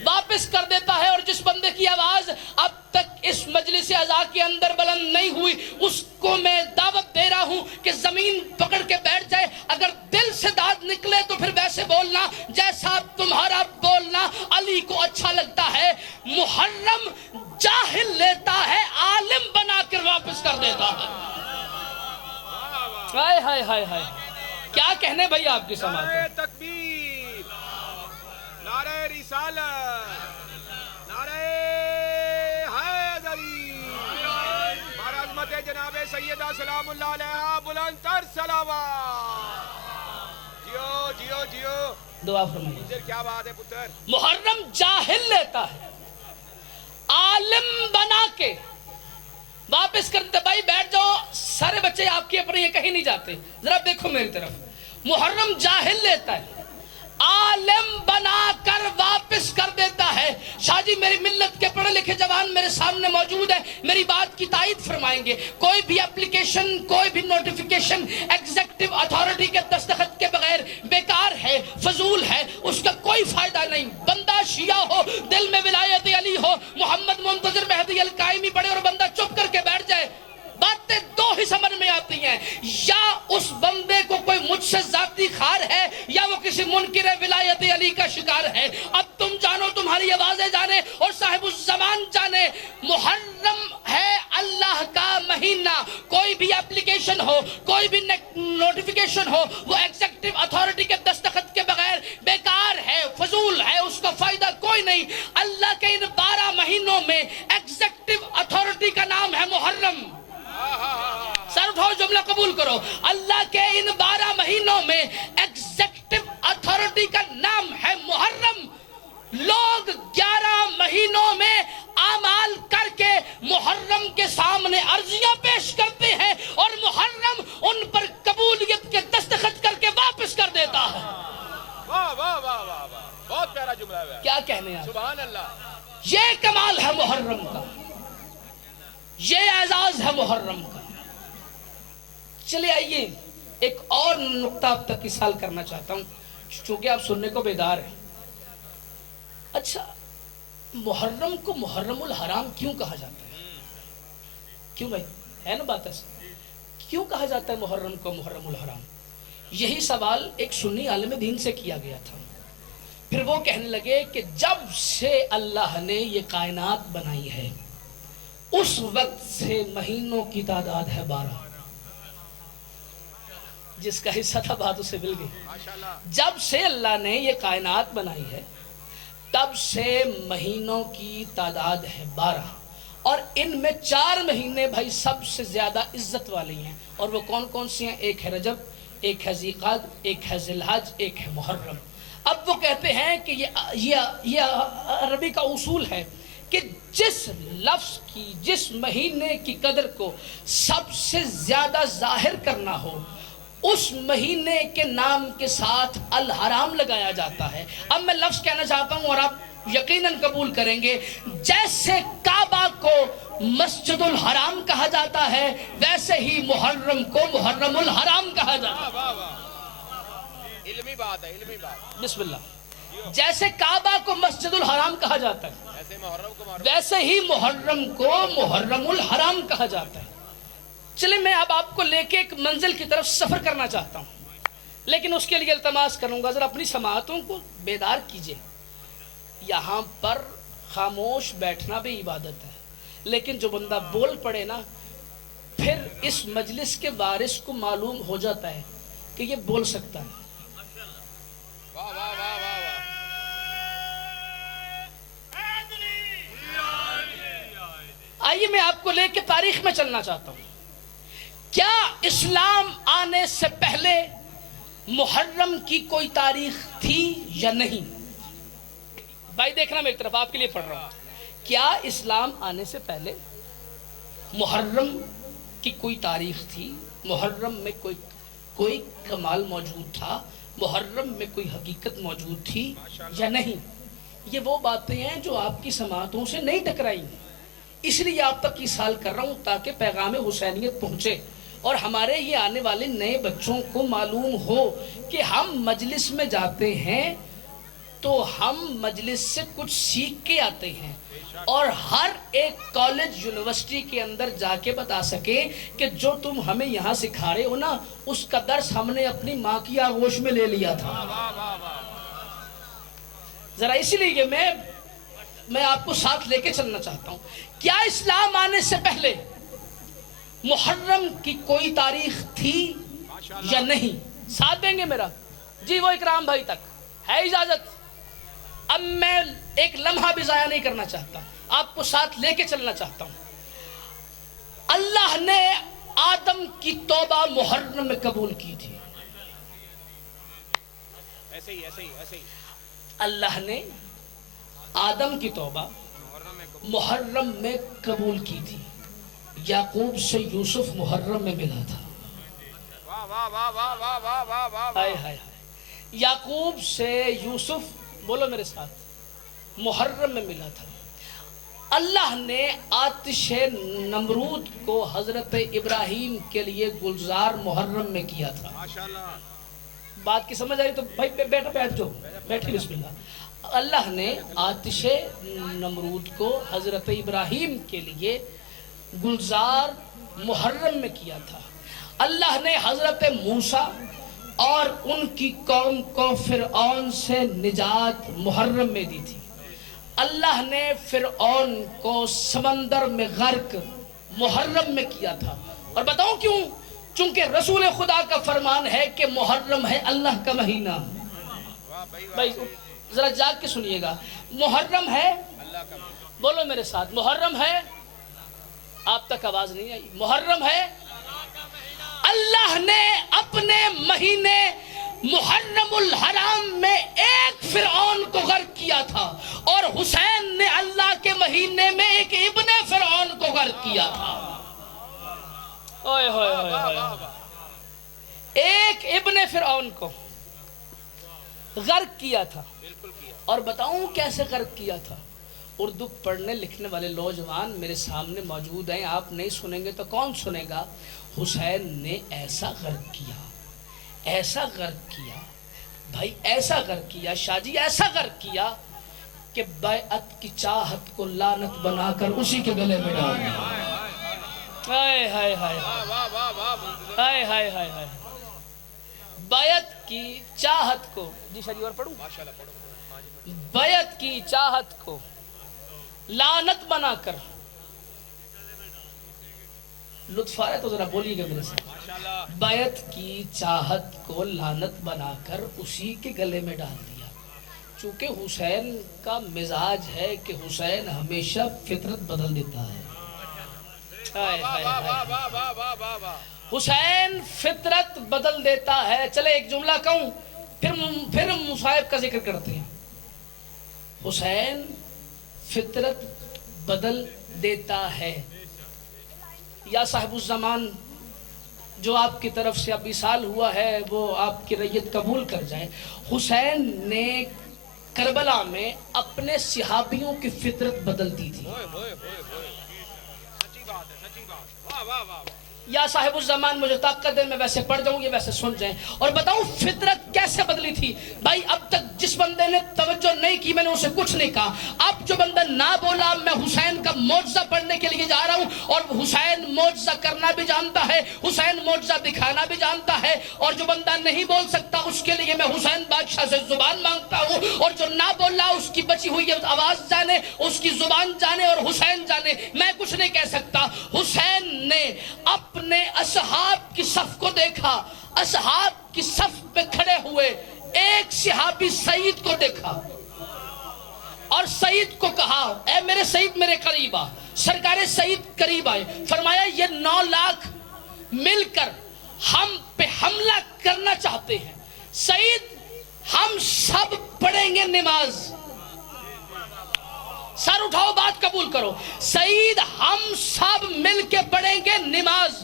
واپس کر دیتا ہے. اور جس بندے کی آواز اب تک اس مجلس اعزا کے اندر بلند نہیں ہوئی, اس کو میں دعوت دے رہا ہوں کہ زمین پکڑ کے بیٹھ جائے. اگر دل سے داد نکلے تو پھر ویسے بولنا جیسا تمہارا بولنا علی کو اچھا لگتا ہے. محرم جاہل لیتا ہے, عالم بنا کر واپس کر دیتا ہے. ہائے ہائے ہائے ہائے, کیا کہنے بھائی آپ کی سماعت. تکبیر, نعرہ رسالت, نعرہ حیدری, بر عظمت جناب سیدہ سلام اللہ علیہا بلند تر صلوات. جیو جیو جیو, دعا فرمائیے. پتر کیا بات ہے پتر. محرم جاہل لیتا ہے, عالم بنا کے واپس کرتے. بھائی بیٹھ جاؤ, سارے بچے آپ کے اپنے یہ کہیں نہیں جاتے, ذرا دیکھو میری طرف. محرم جاہل لیتا ہے, عالم بنا کر واپس کر دیتا ہے. شاہ جی میری ملت کے پڑھے لکھے جوان میرے سامنے موجود ہے, میری بات کی تائید فرمائیں گے. کوئی بھی اپلیکیشن, کوئی بھی نوٹیفیکیشن ایگزیکٹو اتھارٹی کے دستخط کے بغیر بیکار ہے, فضول ہے, اس کا کوئی فائدہ نہیں. بندہ شیعہ ہو, دل میں ولایت علی ہو, محمد منتظر مہدی القائمی پڑھے اور بندہ چپ کر کے بیٹھ جائے, باتیں دو ہی سمجھ میں آتی ہیں. یا اس بندے کو کوئی مجھ سے ذاتی خار ہے, یا وہ کسی منکر ولایت علی کا شکار ہے. اب تم جانو, تمہاری آوازیں جانے اور صاحب الزمان جانے. محرم ہے اللہ کا مہینہ. کوئی بھی اپلیکیشن ہو, کوئی بھی نوٹیفیکیشن ہو, وہ ایگزیکٹو اتھارٹی کے دستخط کے بغیر بیکار ہے, فضول ہے, اس کا فائدہ کوئی نہیں. اللہ کے ان 12 مہینوں میں ایگزیکٹو اتھارٹی کا نام ہے محرم. سر اٹھاؤ, جملہ قبول کرو. اللہ کے ان 12 مہینوں میں ایگزیکٹو اتھارٹی کا نام ہے محرم. لوگ 11 مہینوں میں اعمال کر کے محرم کے سامنے عرضیاں پیش کرتے ہیں, اور محرم ان پر قبولیت کے دستخط کر کے واپس کر دیتا ہے. واہ واہ واہ واہ, بہت پیارا جملہ ہے. کیا کہنے ہیں, سبحان اللہ. یہ کمال ہے محرم کا, یہ اعزاز ہے محرم کا. چلے آئیے ایک اور نقطہ اب تک اصال کرنا چاہتا ہوں, چونکہ آپ سننے کو بیدار ہیں. اچھا, محرم کو محرم الحرام کیوں کہا جاتا ہے؟ کیوں بھائی, ہے نا بات ایسا, کیوں کہا جاتا ہے محرم کو محرم الحرام؟ یہی سوال ایک سنی عالم دین سے کیا گیا تھا. پھر وہ کہنے لگے کہ جب سے اللہ نے یہ کائنات بنائی ہے اس وقت سے مہینوں کی تعداد ہے 12. جس کا حصہ تھا بات اسے مل گئی. جب سے اللہ نے یہ کائنات بنائی ہے تب سے مہینوں کی تعداد ہے 12, اور ان میں 4 مہینے بھائی سب سے زیادہ عزت والے ہیں. اور وہ کون کون سے ہیں؟ ایک ہے رجب, ایک ہے ذیقعدہ, ایک ہے ذی الحج, ایک ہے محرم. اب وہ کہتے ہیں کہ یہ عربی کا اصول ہے کہ جس لفظ کی, جس مہینے کی قدر کو سب سے زیادہ ظاہر کرنا ہو اس مہینے کے نام کے ساتھ الحرام لگایا جاتا ہے. اب میں لفظ کہنا چاہتا ہوں اور آپ یقیناً قبول کریں گے. جیسے کعبہ کو مسجد الحرام کہا جاتا ہے ویسے ہی محرم کو محرم الحرام کہا جاتا ہے. واہ واہ علمی بات ہے علمی بات. بسم اللہ. جیسے کعبہ کو مسجد الحرام کہا جاتا ہے ایسے محرم کو ویسے ہی محرم کو محرم الحرام کہا جاتا ہے. چلیں میں اب آپ کو لے کے ایک منزل کی طرف سفر کرنا چاہتا ہوں، لیکن اس کے لیے التماس کروں گا ذرا اپنی سماعتوں کو بیدار کیجئے. یہاں پر خاموش بیٹھنا بھی عبادت ہے، لیکن جو بندہ بول پڑے نا پھر اس مجلس کے وارث کو معلوم ہو جاتا ہے کہ یہ بول سکتا ہے. واہ واہ واہ واہ واہ. آئیے میں آپ کو لے کے تاریخ میں چلنا چاہتا ہوں. کیا اسلام آنے سے پہلے محرم کی کوئی تاریخ تھی یا نہیں؟ بھائی دیکھنا میری طرف، آپ کے لیے پڑھ رہا ہوں. کیا اسلام آنے سے پہلے محرم کی کوئی تاریخ تھی؟ محرم میں کوئی کمال موجود تھا؟ محرم میں کوئی حقیقت موجود تھی یا نہیں؟ یہ وہ باتیں ہیں جو آپ کی سماعتوں سے نہیں ٹکرائی. اس لیے آپ تک کی سال کر رہا ہوں تاکہ پیغام حسینیت پہنچے اور ہمارے یہ آنے والے نئے بچوں کو معلوم ہو کہ ہم مجلس میں جاتے ہیں تو ہم مجلس سے کچھ سیکھ کے آتے ہیں، اور ہر ایک کالج یونیورسٹی کے اندر جا کے بتا سکے کہ جو تم ہمیں یہاں سکھا رہے ہو نا اس کا درس ہم نے اپنی ماں کی آغوش میں لے لیا تھا. ذرا اسی لیے میں آپ کو ساتھ لے کے چلنا چاہتا ہوں. کیا اسلام آنے سے پہلے محرم کی کوئی تاریخ تھی یا نہیں؟ ساتھ دیں گے میرا؟ جی وہ اکرام بھائی تک ہے اجازت؟ اب میں ایک لمحہ بھی ضائع نہیں کرنا چاہتا، آپ کو ساتھ لے کے چلنا چاہتا ہوں. اللہ نے آدم کی توبہ محرم میں قبول کی تھی. ایسے ہی اللہ نے آدم کی توبہ محرم میں قبول کی تھی. یعقوب سے یوسف محرم میں ملا تھا. واہ واہ واہ واہ واہ واہ واہ واہ. ہائے ہائے ہائے. یعقوب سے یوسف، بولو میرے ساتھ، محرم میں ملا تھا. اللہ نے آتش نمرود کو حضرت ابراہیم کے لیے گلزار محرم میں کیا تھا. ماشاءاللہ. بات کی سمجھ آئی تو بھائی بیٹھ جاؤ، بیٹھیے. بسم اللہ. اللہ نے آتش نمرود کو حضرت ابراہیم کے لیے گلزار محرم میں کیا تھا. اللہ نے حضرت موسیٰ اور ان کی قوم کو فرعون سے نجات محرم میں دی تھی. اللہ نے فرعون کو سمندر میں غرق محرم میں کیا تھا. اور بتاؤں کیوں؟ چونکہ رسول خدا کا فرمان ہے کہ محرم ہے اللہ کا مہینہ. بھائی ذرا جاگ کے سنیے گا. محرم ہے اللہ کا. بولو میرے ساتھ، محرم ہے. آپ تک آواز نہیں آئی. محرم ہے. اللہ نے اپنے مہینے محرم الحرام میں ایک فرعون کو غرق کیا تھا، اور حسین نے اللہ کے مہینے میں ایک ابن فرعون کو غرق کیا تھا. اوئے ہوئے ہوئے ہوئے. ایک ابن فرعون کو غرق کیا تھا. اور بتاؤں کیسے غرق کیا تھا؟ اردو پڑھنے لکھنے والے نوجوان میرے سامنے موجود ہیں، آپ نہیں سنیں گے تو کون سنے گا؟ حسین نے ایسا غرق کیا، ایسا غرق کیا بھائی، ایسا غرق کیا شاہ جی، ایسا غرق کیا کہ بیعت کی چاہت کو لعنت بنا کر اسی کے گلے میں ڈال دیا. ہائے ہائے ہائے ہائے ہائے ہائے ہائے. بیعت کی چاہت کو، جی شاہ جی اور پڑھوں؟ بیعت کی چاہت کو لعنت بنا کر، لطف آ رہا ہے تو ذرا بولیے گا میرے ساتھ. بیعت کی چاہت کو لعنت بنا کر اسی کے گلے میں ڈال دیا. چونکہ حسین کا مزاج ہے کہ حسین ہمیشہ فطرت بدل دیتا ہے. حسین فطرت بدل دیتا ہے. چلے ایک جملہ کہوں پھر مصائب کا ذکر کرتے ہیں. حسین فطرت بدل دیتا ہے. یا صاحب الزمان جو آپ کی طرف سے اب وصال ہوا ہے وہ آپ کی ریت قبول کر جائے. حسین نے کربلا میں اپنے صحابیوں کی فطرت بدلتی تھی. سچی بات ہے, سچی بات. واہ واہ واہ. یا صاحب الزمان مجھے طاقت دے, میں ویسے پڑھ جاؤں, یہ ویسے سن جائیں اور بتاؤں فطرت کیسے بدلی تھی. بھائی اب تک جس بندے نے توجہ نہیں کی میں نے اسے کچھ نہیں کہا. اب جو بندہ نہ بولا, میں حسین کا معجزہ پڑھنے کے لیے جا رہا ہوں, اور حسین معجزہ کرنا بھی جانتا ہے, حسین معجزہ دکھانا بھی جانتا ہے, اور جو بندہ نہیں بول سکتا اس کے لیے میں حسین بادشاہ سے زبان مانگتا ہوں, اور جو نہ بولا اس کی بچی ہوئی آواز جانے, اس کی زبان جانے اور حسین جانے, میں کچھ نہیں کہہ سکتا. حسین نے اپنے اصحاب کی صف کو دیکھا, اصحاب کی صف پہ کھڑے ہوئے ایک صحابی سعید کو دیکھا اور سعید کو کہا, اے میرے سعید میرے قریب آ. سرکار سعید قریب آئے, فرمایا یہ 9 لاکھ مل کر ہم پہ حملہ کرنا چاہتے ہیں. سعید ہم سب پڑھیں گے نماز. سر اٹھاؤ, بات قبول کرو. سعید ہم سب مل کے پڑھیں گے نماز.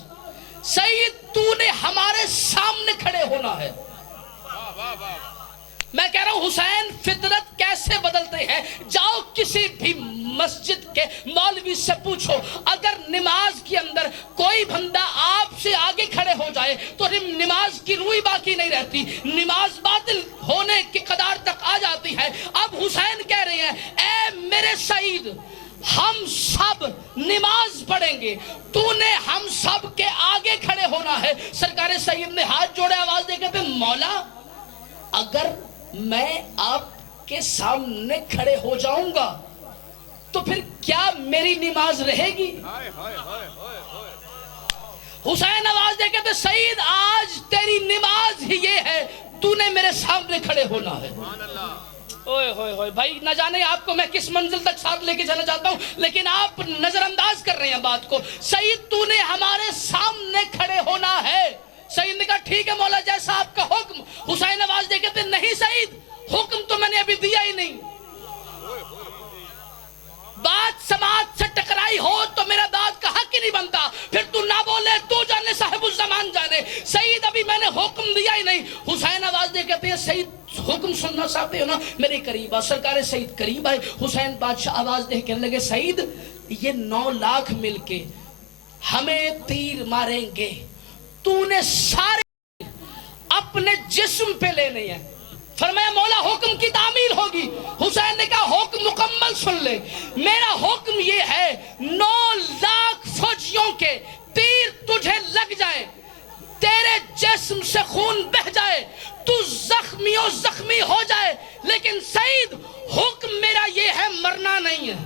سعید تو نے ہمارے سامنے کھڑے ہونا ہے. میں کہہ رہا ہوں حسین فطرت کیسے بدلتے ہیں. جاؤ کسی بھی مسجد کے مولوی سے پوچھو, اگر نماز کے اندر کوئی بندہ آپ سے آگے کھڑے ہو جائے تو نماز کی روئی باقی نہیں رہتی, نماز باطل ہونے کی قدار تک آ جاتی ہے. اب حسین کہہ رہے ہیں اے میرے سعید ہم سب نماز پڑھیں گے, تو نے ہم سب کے آگے کھڑے ہونا ہے. سرکار سعید نے ہاتھ جوڑے, آواز دے کہتے مولا اگر میں آپ کے سامنے کھڑے ہو جاؤں گا تو پھر کیا میری نماز رہے گی. حسین آواز دے کہتے سعید آج تیری نماز ہی یہ ہے, تو نے میرے سامنے کھڑے ہونا ہے. اوئے ہوئے ہوئے بھائی, نہ جانے آپ کو میں کس منزل تک ساتھ لے کے جانا چاہتا ہوں, لیکن آپ نظر انداز کر رہے ہیں بات کو. سعید تو نے ہمارے سامنے کھڑے ہونا ہے. سعید نے کہا ٹھیک ہے مولا جیسا آپ کا حکم. حسین آواز دے کہتے نہیں سعید حکم تو میں نے ابھی دیا ہی نہیں. بات سماعت سے ٹکرائی ہو تو میرا داد کا حق ہی نہیں بنتا, پھر تو نہ بولے تو جانے صاحب الزمان جانے. سعید ابھی میں نے حکم دیا ہی نہیں. حسین آواز دے کہتے ہیں سعید حکم سننا چاہتے ہو نا, میرے قریب آ. سرکار سعید قریب آئے. حسین بادشاہ آواز دے کہنے لگے سعید یہ 9 لاکھ مل کے ہمیں تیر ماریں گے, تو نے سارے اپنے جسم پہ لینے ہیں. فرمایا مولا حکم کی تعمیل ہوگی. حسین نے کہا حکم مکمل سن لے, میرا حکم یہ ہے 9 لاکھ فوجیوں کے تیر تجھے لگ جائیں, تیرے جسم سے خون بہ جائے, تو زخمی ہو جائے, لیکن سعید حکم میرا یہ ہے مرنا نہیں ہے.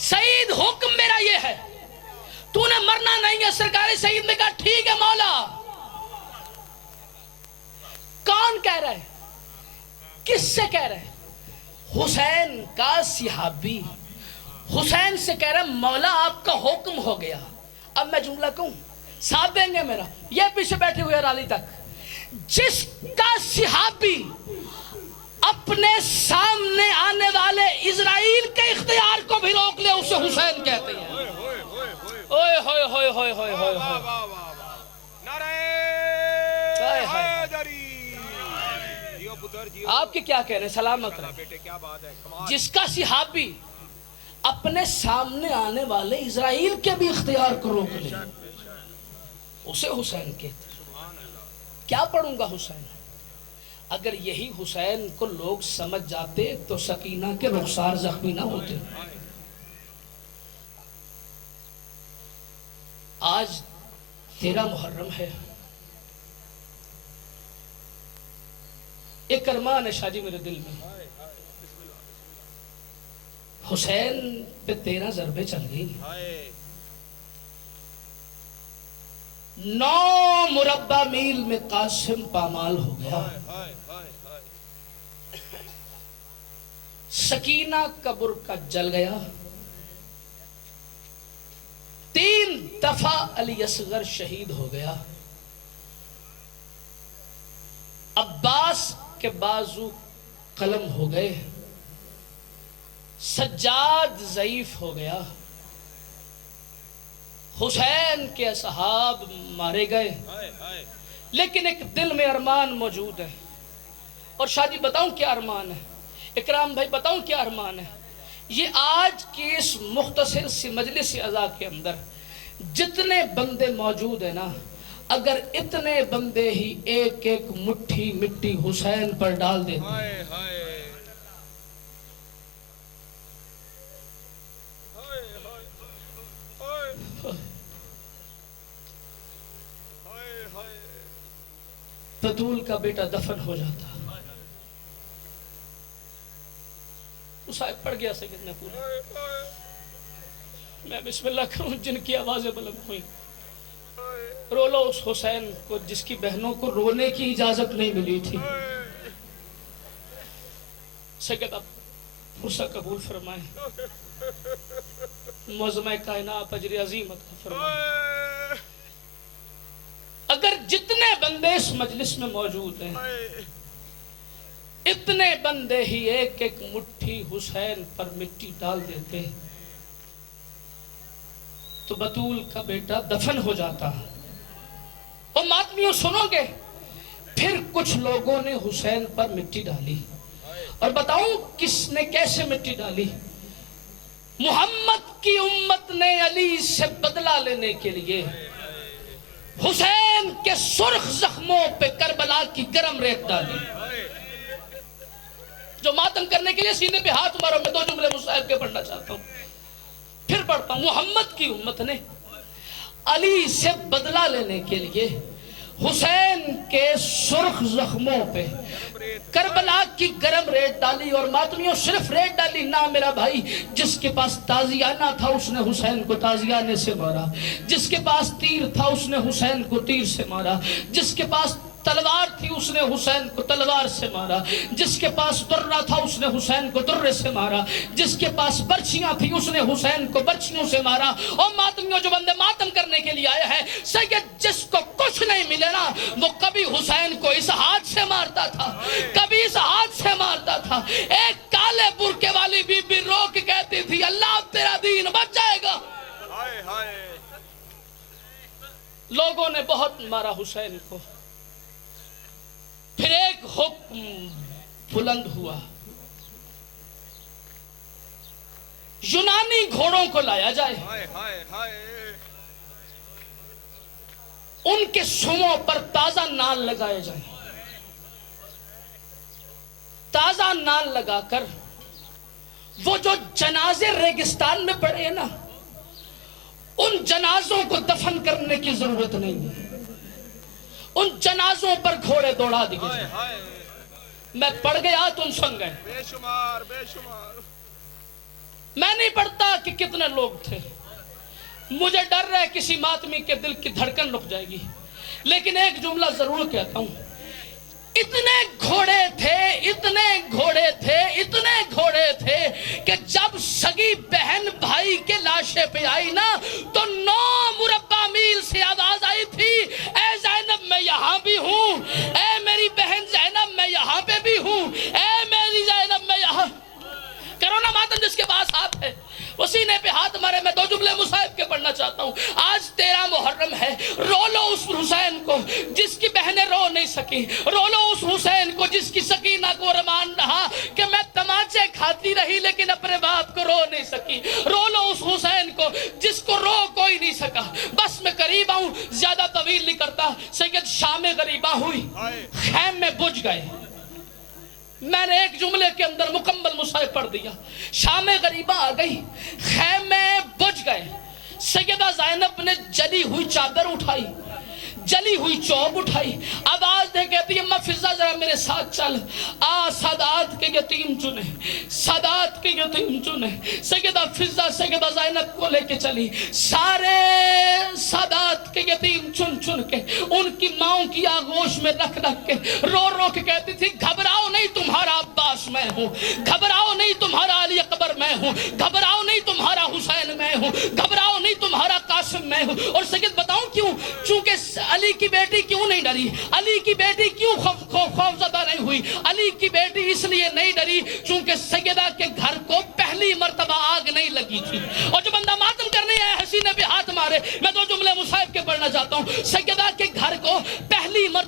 سعید حکم میرا یہ ہے, تو نے مرنا نہیں ہے. سرکار سعید نے کہا ٹھیک ہے مولا. کون کہہ رہا ہے, کس سے کہہ رہا ہے؟ حسین کا صحابی حسین سے کہہ رہا ہے مولا آپ کا حکم ہو گیا. اب میں جملہ کہوں, ساتھ دیں گے میرا, یہ پیچھے بیٹھے ہوئے رالی تک. جس کا صحابی اپنے سامنے آنے والے اسرائیل کے اختیار کو بھی روک لے اسے حسین کہتے ہیں. اوئے ہوئے ہوئے ہوئے ہوئے ہوئے آپ کے کیا کہہ رہے ہیں, سلامت رہے. جس کا صحابی اپنے سامنے آنے والے اسرائیل کے بھی اختیار کو روک لے اسے حسین کہتے ہیں. کیا پڑھوں گا حسین. اگر یہی حسین کو لوگ سمجھ جاتے تو سکینہ کے رخسار زخمی نہ ہوتے. آج 13 محرم ہے, ایک ارمان ہے شاہ جی میرے دل میں. حسین پہ 13 ضربیں چل گئی, 9 مربع میل میں قاسم پامال ہو گیا. سکینہ کا برقع جل گیا. 3 دفعہ علی اصغر شہید ہو گیا. عباس کے بازو قلم ہو گئے. سجاد ضعیف ہو گیا. حسین کے اصحاب مارے گئے. لیکن ایک دل میں ارمان موجود ہے. اور شاہ جی بتاؤں کیا ارمان ہے؟ اکرام بھائی بتاؤں کیا ارمان ہے؟ یہ آج کی اس مختصر سی مجلس عزا کے اندر جتنے بندے موجود ہیں نا، اگر اتنے بندے ہی ایک ایک مٹھی مٹی حسین پر ڈال دیتے ہائے ہائے بطول کا بیٹا دفن ہو جاتا. صاحب پڑ گیا سید نے پورا. میں بسم اللہ کروں جن کی آوازیں بلند ہوئی. رو لو اس حسین کو جس کی بہنوں کو رونے کی اجازت نہیں ملی تھی. سید اب فرصہ قبول فرمائیں. معظمہ کائنات اجر عظیم عطا فرمائیں. اگر جتنے بندے اس مجلس میں موجود ہیں اتنے بندے ہی ایک ایک مٹھی حسین پر مٹی ڈال دیتے تو بطول کا بیٹا دفن ہو جاتا. اور ماتمیوں سنو گے، پھر کچھ لوگوں نے حسین پر مٹی ڈالی. اور بتاؤں کس نے کیسے مٹی ڈالی؟ محمد کی امت نے علی سے بدلہ لینے کے لیے حسین کے سرخ زخموں پہ کربلا کی گرم ریت ڈالی. جو ماتم کرنے کے لیے سینے پہ ہاتھ مارو. میں 2 جملے مصاحب کے پڑھنا چاہتا ہوں، پھر پڑھتا ہوں. محمد کی امت نے علی سے بدلہ لینے کے لیے حسین کے سرخ زخموں پہ کربلا کی گرم ریت ڈالی. اور ماتمیوں صرف ریت ڈالی نہ میرا بھائی، جس کے پاس تازیانہ تھا اس نے حسین کو تازیانے سے مارا، جس کے پاس تیر تھا اس نے حسین کو تیر سے مارا، جس کے پاس تلوار تھی اس نے حسین کو تلوار سے مارا، جس کے پاس درہ تھا اس نے حسین کو درے سے مارا، جس کے پاس برچیاں تھی اس نے حسین کو برچیوں سے مارا. اور ماتمیوں جو بندے ماتم کرنے کے لیے آئے ہیں، سید جس کو کچھ نہیں ملے نا وہ کبھی حسین کو اس ہاتھ سے مارتا تھا، کبھی اس ہاتھ سے مارتا تھا. ایک کالے برقعے والی بی بی رو کے کہتی تھی اللہ تیرا دین بچ جائے گا. لوگوں نے بہت مارا حسین کو. پھر ایک حکم بلند ہوا، یونانی گھوڑوں کو لایا جائے، ان کے سموں پر تازہ نال لگائے جائیں. تازہ نال لگا کر وہ جو جنازے ریگستان میں پڑے ہیں نا، ان جنازوں کو دفن کرنے کی ضرورت نہیں ہے. ان جنازوں پر گھوڑے دوڑا دیے جائیں. میں پڑھ گیا تم سن گئے. بے شمار بے شمار. میں نہیں پڑھتا کہ کتنے لوگ تھے، مجھے ڈر ہے کسی ماتمی کے دل کی دھڑکن رک جائے گی، لیکن ایک جملہ ضرور کہتا ہوں. اتنے گھوڑے تھے، اتنے گھوڑے تھے، اتنے گھوڑے تھے کہ جب سگی بہن بھائی کے لاشے پہ آئی نا تو 9 مربع میل سے آواز آئی تھی اے زینب میں یہاں بھی ہوں، اے میری بہن زینب میں یہاں پہ بھی ہوں، اے میری زینب میں یہاں. کرو نا ماتم جس کے پاس ہاتھ ہے وہ سینے پہ ہاتھ مارے. میں 2 جملے مصاحب کے پڑھنا چاہتا ہوں. آج 13 محرم ہے، رو لو اس حسین کو جس کی بہنیں رو نہیں سکی، رو لو اس حسین کو جس کی سکینہ کو ارمان رہا کہ میں تماچے کھاتی رہی لیکن اپنے باپ کو رو نہیں سکی. رو لو اس حسین کو جس کو رو کوئی نہیں سکا. بس میں قریب آؤں، زیادہ طویل نہیں کرتا. سید شام غریبہ ہوئی، خیم میں بجھ گئے. میں نے ایک جملے کے اندر مکمل مصاحب پڑھ دیا. شام غریبہ آ گئی، خیمے بجھ گئے. سیدہ زینب نے جلی ہوئی چادر اٹھائی، جلی ہوئی چوب اٹھائی، آواز دے کہتی ہے اماں فضہ ذرا میرے ساتھ چل، آ سادات کے یتیم چنے، سادات کے یتیم چنے. سیدہ فضہ سیدہ زینب کو لے کے چلی، سارے سادات کے یتیم چن چن کے ان کی ماؤں کی آغوش میں رکھ رکھ کے رو رو کے کہتی تھی گھبراؤ نہیں تمہارا عباس میں ہوں، گھبراؤ نہیں تمہارا علی اکبر میں ہوں، گھبراؤ نہیں تمہارا حسین میں ہوں، گھبراؤ نہیں تمہارا قاسم میں ہوں. اور سید بتاؤں کیوں؟ چونکہ علی کی بیٹی کیوں نہیں ڈری؟ علی کی بیٹی کیوں خوفزدہ نہیں ہوئی؟ علی کی بیٹی اس لیے نہیں ڈری چونکہ سیدہ کے گھر کو پہلی مرتبہ آگ نہیں لگی تھی. اور جو بندہ ماتم کرنے آیا حسینے پہ ہاتھ مارے. میں 2 جملے مصاحب کے پڑھنا چاہتا ہوں. سیدہ کے گھر کو پہلی مرتبہ